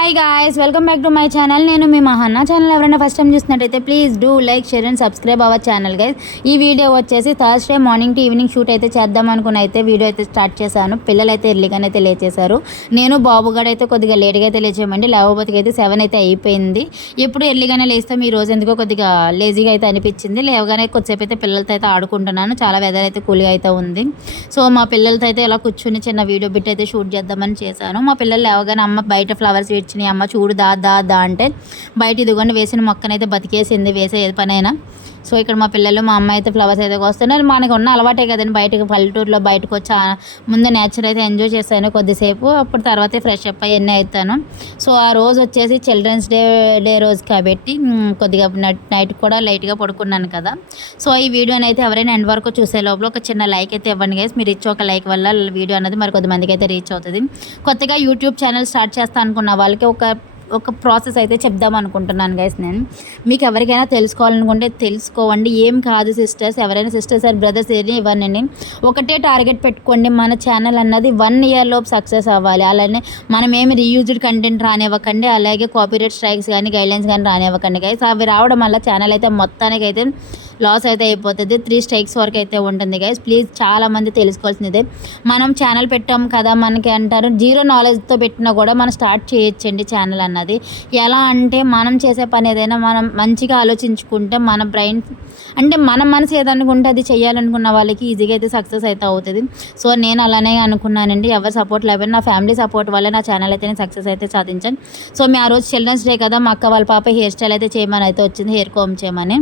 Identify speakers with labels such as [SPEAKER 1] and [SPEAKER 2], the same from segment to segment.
[SPEAKER 1] Hi guys welcome back to my channel నేను మీ మహాన్న. ఛానల్ ఎవరైనా ఫస్ట్ టైం చూసినట్టయితే please do like share and subscribe our channel guys ఈ video వచ్చేసి Thursday morning to evening shoot అయితే చేద్దాం అనుకుని అయితే వీడియో అయితే స్టార్ట్ చేశాను. పిల్లలు అయితే ఎర్లీగానే అయితే లేచేశారు. నేను బాబు అయితే కొద్దిగా లేట్గా అయితే లేచామండి. లేవబోతుకి అయితే సెవెన్ అయితే అయిపోయింది. ఎప్పుడు ఎర్లీగానే లేస్తాం. ఈ రోజు ఎందుకో కొద్దిగా లేజీగా అయితే అనిపించింది. లేవగానే కొద్దిసేపు అయితే పిల్లలతో అయితే ఆడుకుంటున్నాను. చాలా వెదర్ అయితే కూల్గా అయితే ఉంది. సో మా పిల్లలతో అయితే ఇలా కూర్చుని చిన్న వీడియో బిట్ అయితే షూట్ చేద్దామని చేశాను. మా పిల్లలు లేవగానే అమ్మ బయట ఫ్లవర్స్ వచ్చినాయి. అమ్మ చూడు దా దా దా అంటే బయట ఇదిగోండి వేసిన మొక్కనైతే బతికేసింది. వేసే ఏ పనైనా. సో ఇక్కడ మా పిల్లలు మా అమ్మ అయితే ఫ్లవర్స్ అయితే వస్తున్నారు మనకు ఉన్న అలవాటే కదండి బయటకు పల్లెటూరులో బయటకు వచ్చి ముందు నేచర్ అయితే ఎంజాయ్ చేశాను కొద్దిసేపు. అప్పుడు తర్వాత ఫ్రెష్ అప్ అయ్యి ఎన్ని అవుతాను సో ఆ రోజు వచ్చేసి చిల్డ్రన్స్ డే డే రోజు కాబట్టి కొద్దిగా నైట్ నైట్ కూడా లైట్గా పడుకున్నాను కదా. సో ఈ వీడియోని అయితే ఎవరైనా ఎండ్ వరకు చూసే లోపల ఒక చిన్న లైక్ అయితే ఇవ్వండి గైస్ మీరు ఇచ్చే ఒక లైక్ వల్ల వీడియో అనేది మరి కొద్దిమందికి అయితే రీచ్ అవుతుంది. కొత్తగా యూట్యూబ్ ఛానల్ స్టార్ట్ చేస్తా అనుకున్న వాళ్ళకి ఒక ఒక ప్రాసెస్ అయితే చెప్దాం అనుకుంటున్నాను గైస్ నేను. మీకు ఎవరికైనా తెలుసుకోవాలనుకుంటే తెలుసుకోవండి. ఏం కాదు సిస్టర్స్ ఎవరైనా సిస్టర్స్ ఆర్ బ్రదర్స్ ఏది ఇవ్వనండి. ఒకటే టార్గెట్ పెట్టుకోండి. మన ఛానల్ అన్నది వన్ ఇయర్లో సక్సెస్ అవ్వాలి. అలానే మనం ఏమి రీయూజ్డ్ కంటెంట్ రానివ్వకండి. అలాగే కాపీరైట్ స్ట్రైక్స్ కానీ గైడ్లైన్స్ కానీ రానివ్వకండి గైస్ అవి రావడం వల్ల ఛానల్ అయితే మొత్తానికి అయితే లాస్ అయితే అయిపోతుంది. త్రీ స్ట్రైక్స్ వరకు అయితే ఉంటుంది గైస్ ప్లీజ్ చాలా మంది తెలుసుకోవాల్సిందే. మనం ఛానల్ పెట్టాం కదా మనకి అంటారు. జీరో నాలెడ్జ్తో పెట్టినా కూడా మనం స్టార్ట్ చేయొచ్చండి ఛానల్ అన్నది. ఎలా అంటే మనం చేసే పని ఏదైనా మనం మంచిగా ఆలోచించుకుంటే మన బ్రెయిన్ అంటే మన మనసు ఏదనుకుంటే అది చేయాలనుకున్న వాళ్ళకి ఈజీగా అయితే సక్సెస్ అయితే అవుతుంది. సో నేను అలానే అనుకున్నానండి. ఎవరి సపోర్ట్ లేకపోయినా నా ఫ్యామిలీ సపోర్ట్ వల్ల నా ఛానల్ అయితే సక్సెస్ అయితే సాధించాను. సో మీ ఆ రోజు చిల్డ్రన్స్ డే కదా మా అక్క వాళ్ళ పాప హెయిర్ స్టైల్ అయితే చేయమని అయితే వచ్చింది హెయిర్ కోమ్ చేయమని.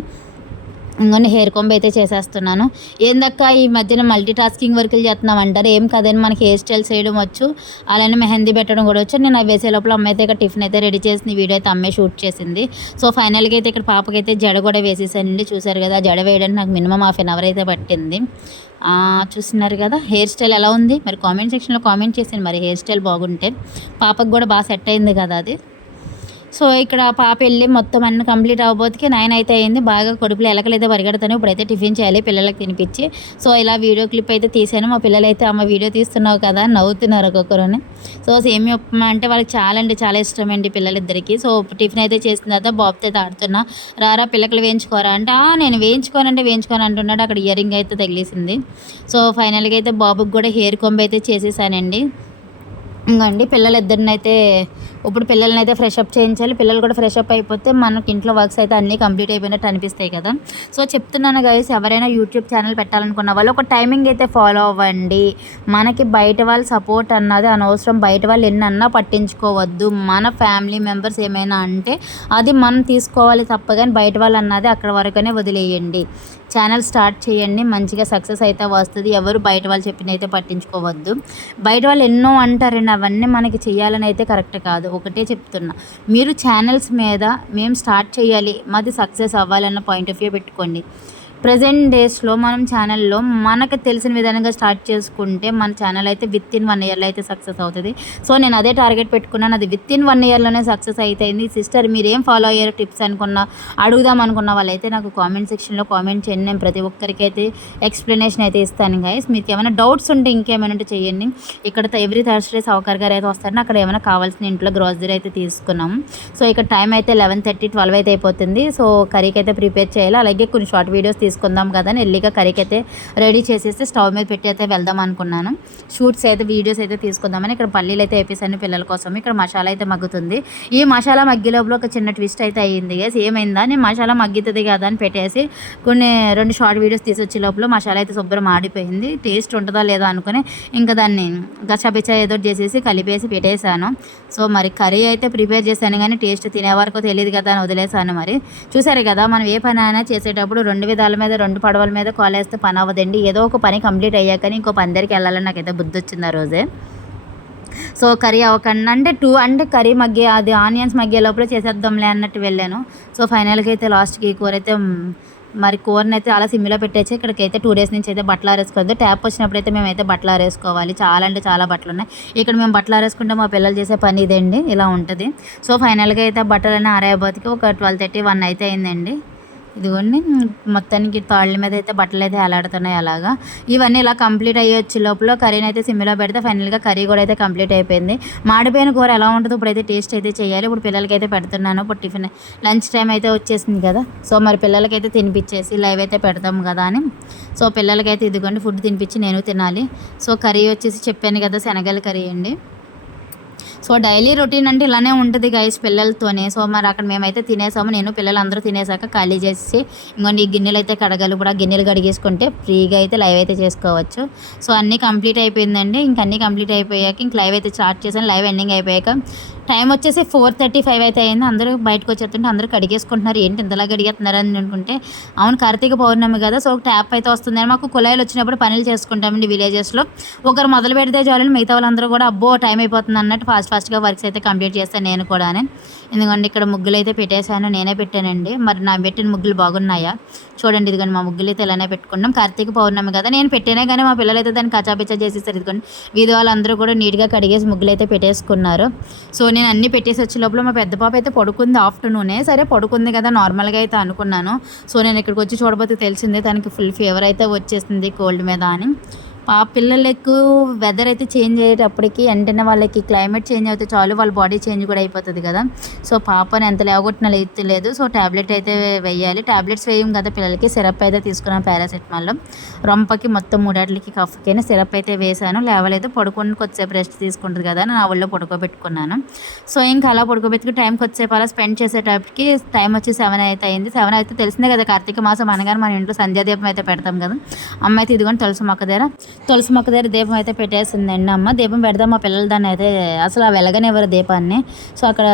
[SPEAKER 1] ఇంకొని హెయిర్ కొంబ్ అయితే చేసేస్తున్నాను. ఏందక్క ఈ మధ్యన మల్టీ టాస్కింగ్ వర్కులు చేస్తున్నాం అంటారు. ఏం కదని మనకి హెయిర్ స్టైల్ చేయడం వచ్చు అలానే మెహందీ పెట్టడం కూడా వచ్చు. నేను అవి వేసే లోపల అమ్మ అయితే ఇక్కడ టిఫిన్ అయితే రెడీ చేసింది వీడియో అయితే అమ్మే షూట్ చేసింది. సో ఫైనల్గా అయితే ఇక్కడ పాపకైతే జడ కూడా వేసేసానండి. చూసారు కదా జడ వేయడానికి నాకు మినిమం హాఫ్ అన్ అవర్ అయితే పట్టింది. చూస్తున్నారు కదా హెయిర్ స్టైల్ ఎలా ఉంది? మరి కామెంట్ సెక్షన్లో కామెంట్ చేసింది మరి హెయిర్ స్టైల్ బాగుంటే. పాపకు కూడా బాగా సెట్ అయింది కదా అది. సో ఇక్కడ పాప వెళ్ళి మొత్తం అన్ని కంప్లీట్ అవ్వబోతుకి నైన్ అయితే అయింది. బాగా కడుపులో ఎలకలైతే పరిగెడతాను ఇప్పుడైతే టిఫిన్ చేయాలి పిల్లలకి తినిపించి. సో ఇలా వీడియో క్లిప్ అయితే తీసాను మా పిల్లలు అయితే అమ్మ వీడియో తీస్తున్నావు కదా అని నవ్వుతున్నారు ఒక్కొక్కరుని. సో సేమి ఉప్మా అంటే వాళ్ళకి చాలా అంటే చాలా ఇష్టం అండి పిల్లలిద్దరికి. సో టిఫిన్ అయితే చేసిన తర్వాత బాబుతో అయితే ఆడుతున్నా. రారా పిల్లకలు వేయించుకోరా అంటే నేను వేయించుకోనంటే వేయించుకోను అంటున్నాడు. అక్కడ ఇయరింగ్ అయితే తగిలేసింది. సో ఫైనల్గా అయితే బాబుకి కూడా హెయిర్ కొంబ అయితే చేసేసానండి. ఇంకండి పిల్లలిద్దరిని అయితే ఇప్పుడు పిల్లల్ని అయితే ఫ్రెష్ అప్ చేయించాలి. పిల్లలు కూడా ఫ్రెష్ అప్ అయిపోతే మనకి ఇంట్లో వర్క్స్ అయితే అన్నీ కంప్లీట్ అయిపోయినట్టు అనిపిస్తాయి కదా. సో చెప్తున్నాను గైస్ ఎవరైనా యూట్యూబ్ ఛానల్ పెట్టాలనుకున్న వాళ్ళు ఒక టైమింగ్ అయితే ఫాలో అవ్వండి. మనకి బయట వాళ్ళ సపోర్ట్ అన్నది అనవసరం. బయట వాళ్ళు ఎన్ని అన్నా పట్టించుకోవద్దు. మన ఫ్యామిలీ మెంబర్స్ ఏమైనా అంటే అది మనం తీసుకోవాలి తప్ప కానీ బయట వాళ్ళు అన్నది అక్కడ వరకునే వదిలేయండి. ఛానల్ స్టార్ట్ చేయండి మంచిగా సక్సెస్ అయితే వస్తుంది. ఎవరు బయట వాళ్ళు చెప్పిన అయితే పట్టించుకోవద్దు. బయట వాళ్ళు ఎన్నో అంటారండి అవన్నీ మనకి చేయాలని అయితే కరెక్ట్ కాదు. ఒకటే చెప్తున్నా మీరు ఛానల్స్ మీద మేము స్టార్ట్ చేయాలి మాది సక్సెస్ అవ్వాలన్న పాయింట్ ఆఫ్ వ్యూ పెట్టుకోండి. ప్రజెంట్ డేస్లో మనం ఛానల్లో మనకు తెలిసిన విధంగా స్టార్ట్ చేసుకుంటే మన ఛానల్ అయితే విత్ ఇన్ వన్ ఇయర్లో అయితే సక్సెస్ అవుతుంది. సో నేను అదే టార్గెట్ పెట్టుకున్నాను. అది విత్ ఇన్ వన్ ఇయర్లోనే సక్సెస్ అయిపోయింది సిస్టర్ మీరు ఏం ఫాలో అయ్యారు టిప్స్ అనుకున్న అడుగుదాం అనుకున్న వాళ్ళైతే నాకు కామెంట్ సెక్షన్లో కామెంట్ చేయండి. నేను ప్రతి ఒక్కరికి అయితే ఎక్స్ప్లెనేషన్ అయితే ఇస్తాను గైస్ మీకు ఏమైనా డౌట్స్ ఉంటే ఇంకేమైనా ఉంటే చేయండి ఇక్కడ ఎవ్రీ థర్స్డే సౌకర్ గారు అయితే వస్తారని అక్కడ ఏమైనా కావాల్సిన ఇంట్లో గ్రాసరీ అయితే తీసుకున్నాం. సో ఇక్కడ టైం అయితే లెవెన్ థర్టీ ట్వెల్వ్ అయితే అయిపోతుంది. సో కర్రీకి అయితే ప్రిపేర్ చేయాలి. అలాగే కొన్ని షార్ట్ వీడియోస్ తీసుకుందాం కదా అని ఎల్లిగా కర్రీకి అయితే రెడీ చేసేసి స్టవ్ మీద పెట్టి అయితే వెళ్దాం అనుకున్నాను. షూట్స్ అయితే వీడియోస్ అయితే తీసుకుందామని ఇక్కడ పల్లీలు అయితే వేపేసాను పిల్లల కోసం ఇక్కడ మసాలా అయితే మగ్గుతుంది. ఈ మసాలా మగ్గి లోపల ఒక చిన్న ట్విస్ట్ అయితే అయ్యింది. గేస్ ఏమైందా? నేను మసాలా మగ్గుతుంది కదా అని పెట్టేసి కొన్ని రెండు షార్ట్ వీడియోస్ తీసుకొచ్చే లోపల మసాలా అయితే శుభ్రం ఆడిపోయింది టేస్ట్ ఉంటుందా లేదా అనుకుని ఇంకా దాన్ని గచ్చబిచ్చ ఏదో చేసేసి కలిపేసి పెట్టేశాను. సో మరి కర్రీ అయితే ప్రిపేర్ చేశాను కానీ టేస్ట్ తినే వరకు తెలియదు కదా అని వదిలేసాను మరి. చూసారు కదా మనం ఏ పని అయినా చేసేటప్పుడు రెండు విధాల మీద రెండు పడవల మీద కాలేస్తే పని అవ్వదండి. ఏదో ఒక పని కంప్లీట్ అయ్యాకని ఇంకో పందరికి వెళ్ళాలని నాకైతే బుద్ధి వచ్చింది ఆ రోజే. సో కర్రీ అవ్వకుండా అంటే టూ అంటే కర్రీ మగ్గే అది ఆనియన్స్ మగ్గే లోపల చేసేద్దాంలే అన్నట్టు వెళ్ళాను. సో ఫైనల్గా అయితే లాస్ట్కి కూర అయితే మరి కూరని అయితే అలా సిమ్లో పెట్టేసి ఇక్కడికైతే టూ డేస్ నుంచి అయితే బట్టలు ఆరేసుకోవద్దు. ట్యాప్ వచ్చినప్పుడు అయితే మేమైతే బట్టలు ఆరేసుకోవాలి. చాలా అంటే చాలా బట్టలు ఉన్నాయి. ఇక్కడ మేము బట్టలు ఆరేసుకుంటే మా పిల్లలు చేసే పని ఇదండి. ఇలా ఉంటుంది. సో ఫైనల్గా అయితే బట్టలన్నీ ఆరేయబోతికి ఒక ట్వెల్వ్ థర్టీ వన్ అయితే అయిందండి. ఇదిగోండి మొత్తానికి తాళ్ళ మీద అయితే బట్టలు అయితే ఎలాడుతున్నాయి అలాగా. ఇవన్నీ ఇలా కంప్లీట్ అయ్యి వచ్చే లోపల కర్రీని అయితే సిమ్లో పెడితే ఫైనల్గా కర్రీ కూడా అయితే కంప్లీట్ అయిపోయింది. మాడిపోయిన కూర ఎలా ఉంటుందో ఇప్పుడైతే టేస్ట్ అయితే చేయాలి. ఇప్పుడు పిల్లలకి అయితే పెడుతున్నాను. ఇప్పుడు టిఫిన్ లంచ్ టైం అయితే వచ్చేసింది కదా. సో మరి పిల్లలకైతే తినిపించేసి లైవ్ అయితే పెడతాం కదా అని. సో పిల్లలకైతే ఇదిగోండి ఫుడ్ తినిపించి నేను తినాలి. సో కర్రీ వచ్చేసి చెప్పాను కదా శనగల కర్రీ అండి. సో డైలీ రొటీన్ అంటే ఇలానే ఉంటుంది గైస్ పిల్లలతోనే. సో మరి అక్కడ మేమైతే తినేసాము నేను పిల్లలందరూ తినేసాక ఖాళీ చేసి ఇంకోండి ఈ గిన్నెలు అయితే కడగాలి ఇప్పుడు ఆ గిన్నెలు కడిగేసుకుంటే ఫ్రీగా అయితే లైవ్ అయితే చేసుకోవచ్చు. సో అన్నీ కంప్లీట్ అయిపోయిందండి. ఇంక అన్నీ కంప్లీట్ అయిపోయాక ఇంక లైవ్ అయితే స్టార్ట్ చేశాను లైవ్ ఎండింగ్ అయిపోయాక టైం వచ్చేసి ఫోర్ థర్టీ ఫైవ్ అయితే అయింది. అందరూ బయటకు వచ్చేస్తుంటే అందరూ కడిగేసుకుంటున్నారు. ఏంటి ఇంతలా కడిగేస్తున్నారు అని అనుకుంటే అవును కార్తీక పౌర్ణమి కదా సో ట్యాప్ అయితే వస్తుంది మాకు కుళాయిలు వచ్చినప్పుడు పనులు చేసుకుంటామండి విలేజెస్లో ఒకరు మొదలు పెడితే చాలు మిగతా వాళ్ళందరూ కూడా అబ్బో టైం అయిపోతుంది అన్నట్టు ఫాస్ట్ ఫాస్ట్గా వర్క్స్ అయితే కంప్లీట్ చేస్తాను నేను కూడా ఎందుకంటే ఇక్కడ ముగ్గులు అయితే పెట్టేశాను నేనే పెట్టానండి. మరి నా పెట్టిన ముగ్గులు బాగున్నాయా? చూడండి ఇదిగోండి మా ముగ్గులు అయితే ఇలానే పెట్టుకున్నాం. కార్తీక పౌర్ణమి కదా నేను పెట్టినా కానీ మా పిల్లలు అయితే దాన్ని కచాపిచ్చా చేసేసారు ఇదిగోండి. వీధి వాళ్ళందరూ కూడా నీట్గా కడిగేసి ముగ్గులు అయితే పెట్టేసుకున్నారు. సో నేను అన్ని పెట్టేసి వచ్చే లోపల మా పెద్ద పాప అయితే పడుకుంది ఆఫ్టర్నూనే. సరే పడుకుంది కదా నార్మల్గా అయితే అనుకున్నాను. సో నేను ఇక్కడికి వచ్చి చూడబోతే తెలిసిందే తనకి ఫుల్ ఫీవర్ అయితే వచ్చేసింది కోల్డ్ మీద అని. ఆ పిల్లలకు వెదర్ అయితే చేంజ్ అయ్యేటప్పటికి వెంటనే వాళ్ళకి క్లైమేట్ చేంజ్ అవుతే చాలు వాళ్ళ బాడీ చేంజ్ కూడా అయిపోతుంది కదా. సో పాపను ఎంత లేవగొట్టిన లేదు. సో ట్యాబ్లెట్ అయితే వేయాలి. ట్యాబ్లెట్స్ వేయం కదా పిల్లలకి. సిరప్ అయితే తీసుకున్నాను పారాసెటమాల్ రొంపకి మొత్తం మూడాట్లకి కఫ్కైనా సిరప్ అయితే వేశాను. లేవలేదు. పడుకొని కొద్దిసేపు రెస్ట్ తీసుకుంటుంది కదా నా ఒళ్ళో పడుకోబెట్టుకున్నాను. సో ఇంకా అలా పడుకోబెట్టుకు టైంకి వచ్చేపు అలా స్పెండ్ చేసేటప్పటికి టైం వచ్చి సెవెన్ అయితే అయింది. సెవెన్ అయితే తెలిసిందే కదా కార్తీక మాసం అనగానే మన ఇంట్లో సంధ్యాదీపం అయితే పెడతాం కదా. అమ్మ అయితే ఇదిగోండి తులసి మొక్క దగ్గర తులసి మొక్క దగ్గర దీపం అయితే పెట్టేసిందండి అమ్మ. దీపం పెడదాం మా పిల్లలు దాన్ని అయితే అసలు ఆ వెలగనివ్వరు దీపాన్ని. సో అక్కడ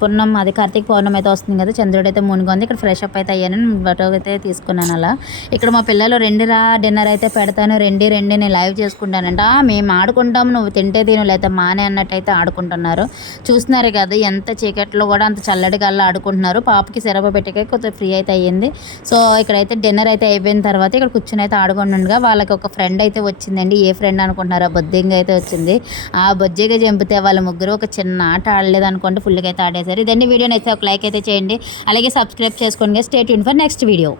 [SPEAKER 1] పున్నం అది కార్తీక పౌర్ణమి అయితే వస్తుంది కదా చంద్రుడు అయితే మునిగొంది ఇక్కడ ఫ్రెష్ అప్ అయితే అయ్యాను బటో అయితే తీసుకున్నాను అలా. ఇక్కడ మా పిల్లలు రెండు రా డిన్నర్ అయితే పెడతాను రెండి రెండు నేను లైవ్ చేసుకుంటానంట. "ఆ, మేము ఆడుకుంటాం నువ్వు తింటే తిను లేకపోతే మానే అన్నట్టు అయితే ఆడుకుంటున్నారు. చూస్తున్నారు కదా ఎంత చీకట్లో కూడా అంత చల్లటి గల్లా ఆడుకుంటున్నారు. పాపకి సిరప పెట్టకే కొంచెం ఫ్రీ అయితే అయ్యింది. సో ఇక్కడైతే డిన్నర్ అయితే అయిపోయిన తర్వాత ఇక్కడ కూర్చొని అయితే ఆడుకుంటుండగా వాళ్ళకి ఒక ఫ్రెండ్ అయితే వచ్చి వచ్చిందండి. ఏ ఫ్రెండ్ అనుకుంటున్నారో బొద్దింగ అయితే వచ్చింది. ఆ బొజ్జిగా చంపితే వాళ్ళ ముగ్గురు ఒక చిన్న ఆట ఆడలేదు అనుకుంటే ఫుల్గా అయితే ఆడేశారు. ఇదండి వీడియోని అయితే ఒక లైక్ అయితే చేయండి. అలాగే సబ్స్క్రైబ్ చేసుకోండి. State Yoon for next video